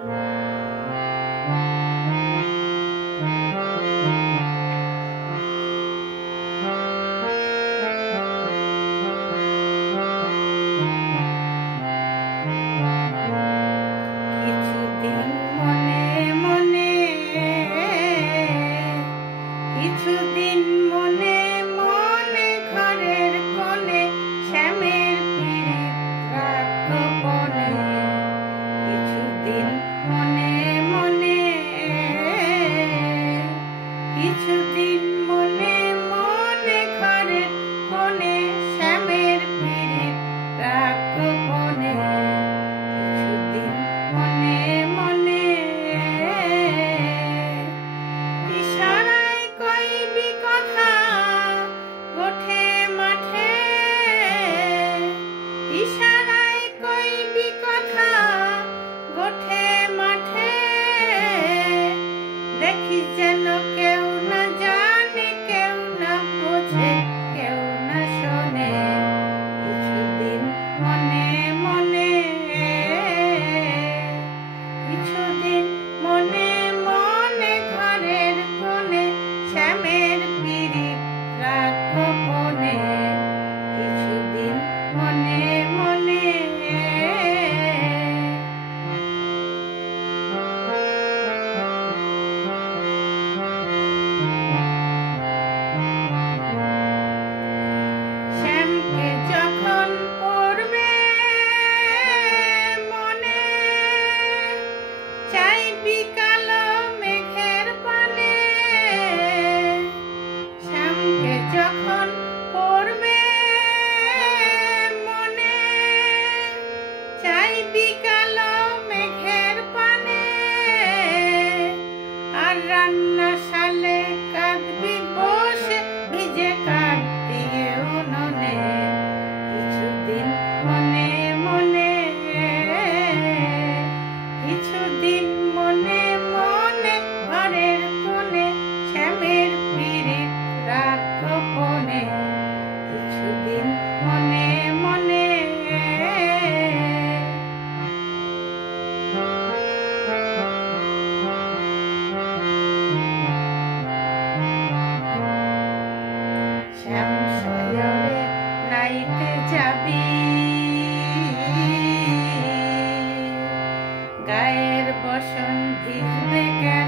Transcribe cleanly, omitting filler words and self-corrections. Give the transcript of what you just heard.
কিছুদিন মনে মনে ঘরের কোণে শ্যামের পীড়িত রাখবনে। কিছুদিন মনে মনে, কিছুদিন মনে মনে ঘরের কোণে শ্যামের পীড়িত রাখবনে। কিছুদিন মনে মনে ইশারায় কইবি কথা গোঠে মাঠে, ইশারায় কইবি কথা গোঠে মাঠে। দেখি যেন কেউ না জানে, কেউ না বোঝে, কেউ না শোনে। কিছুদিন মনে মনে, কিছুদিন মনে মনে ঘরের কোণে শ্যামের পীড়িত রাখবনে। কিছুদিন মনে মনে শ্যামকে যখন পড়বে মনে, চাইবি কালো মেঘের পানে। শ্যামকে যখন পড়বে মনে, চাইবি কালো মেঘের পানে। আর রান্নাশালে কাঁদবি বসে ভিজে কাঠ দিয়ে উনুনে। কিছুদিন মনে মনে, কিছুদিন মনে মনে ঘরের কোণে শ্যামের পীড়িত রাখবনে। কিছুদিন মনে মনে শ্যাম সায়রে নাইতে যাবি, গায়ের বসন ভিজবে কেন।